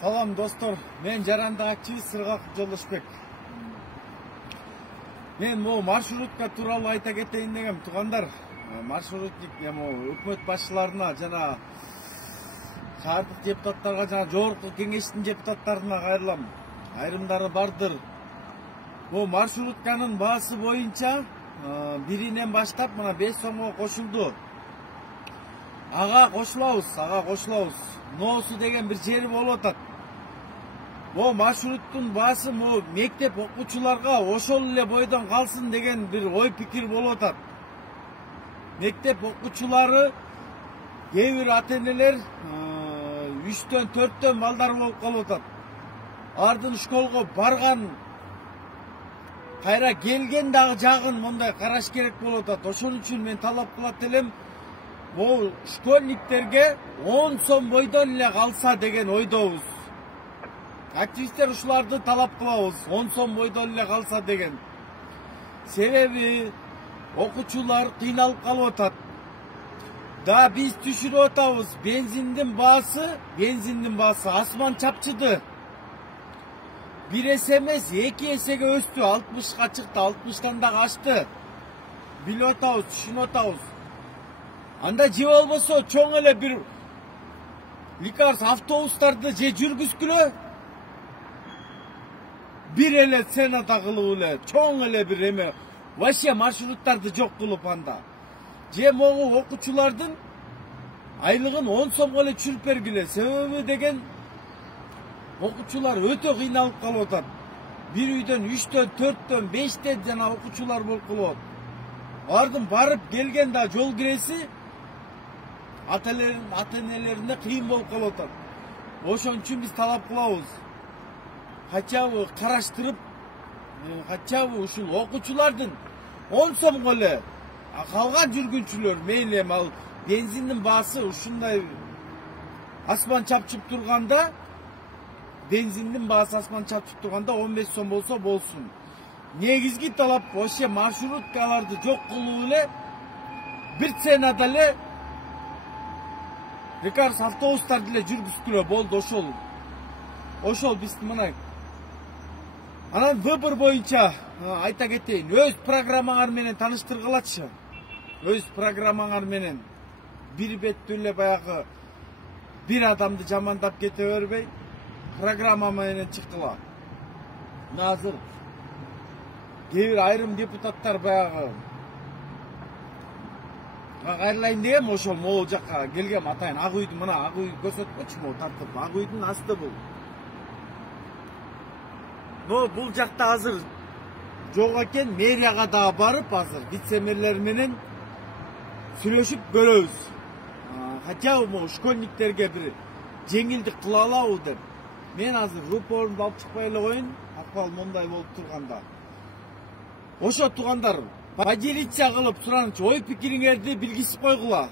Салам достор, мен жарандагы Сыргак Жолдошбек. Мен могу маршрутка тууралуу айта кетейин дегем. Туугандар, маршрутник өкмөт башчыларына жана шаардык депутаттарга жана жогорку кеңештин депутаттарына кайрылам. Айрымдары бардыр. Бул маршрутканын баасы боюнча биринен баштап мына 5 сомго кошулду. Ага кошулабыз. Ноосу деген бир жери болуп атат. Бул маршруттун баасы мектеп окуучуларга ошол эле бойдон калсын деген бир ой пикир болуп атат. Мектеп окуучулары кээ бир ата-энелер 3төн 4төн балдар болуп калып атат. Ардын школго барган кайра келген дагы жагын мындай караш керек болуп атат. Ошон үчүн мен талап кылат элем, бул школьниктерге 10 сом бойдон эле калса деген ойдобуз. Активисттер ушуларды талап кылабыз, 10 сом бойдон эле калса деген. Себеби окуучулар кыйналып калып атат. Да биз түшүрүп атабыз, бензиндин баасы асман чапчыды. Bir есе эмес, 2 эсеге өстү, 60га чыкты, 60тан дагы ашты. Билип атабыз, түшүнүп атабыз. Анда же болбосо чоң эле бир лекарство автобустарды же жүргүзгүлө, бир эле цената кылып эле, чоң эле бир эме, вообще маршруттарды жок кылып анда. Же могу окуучулардын айлыгын 10 сомго эле түшүрүп бергиле. Себеби деген окуучулар өтө кыйналып калып атат. Бир үйдөн 3төн, 4төн, 5тен жана окуучулар болуп калат. Бардын барып келген да жол киреси ата-энелерине кыйын болуп калып атат. Ошон үчүн биз талап кылабыз. Хотя бы караштырып, хотя бы ушул окуучулардын 10 сомго эле, калган жүргүнчүлөр мейли ал бензиндин баасы ушундай асман чапчып турганда, 15 сом болсо болсун. Негизги талап вообще маршруткаларды жок кылуу эле, бир ценада эле лекарство автобустарды эле жүргүзгүлө болду. Ошол биз мына. Анан выбор боюнча айта кетейин, өз программаңар менен тааныштыргылачы. Өз программаңар менен бир беттүү эле баягы бир адамды жамандап кете бербей, программа менен чыккыла. Азыр кээ бир айрым депутаттар баягы кайрылайын дегем, ошол могул жакка келгем, атайын ак үйдүн, мына ак үй көрсөткөчү могу тартып, ак үйдүн асты бул. Бул жакта азыр жок экен, мэрияга дагы барып азыр вице-мэрлер менен сүйлөшүп көрөбүз. Хотя бы школьниктерге бир жеңилдик кыла алабы деп. Мен азыр рупорумду алып чыкпай эле коюн, акыбал мондай болуп турганда. Ошо туугандар, поделиться кылып суранычы, ой пикириңерди билгизип койгула.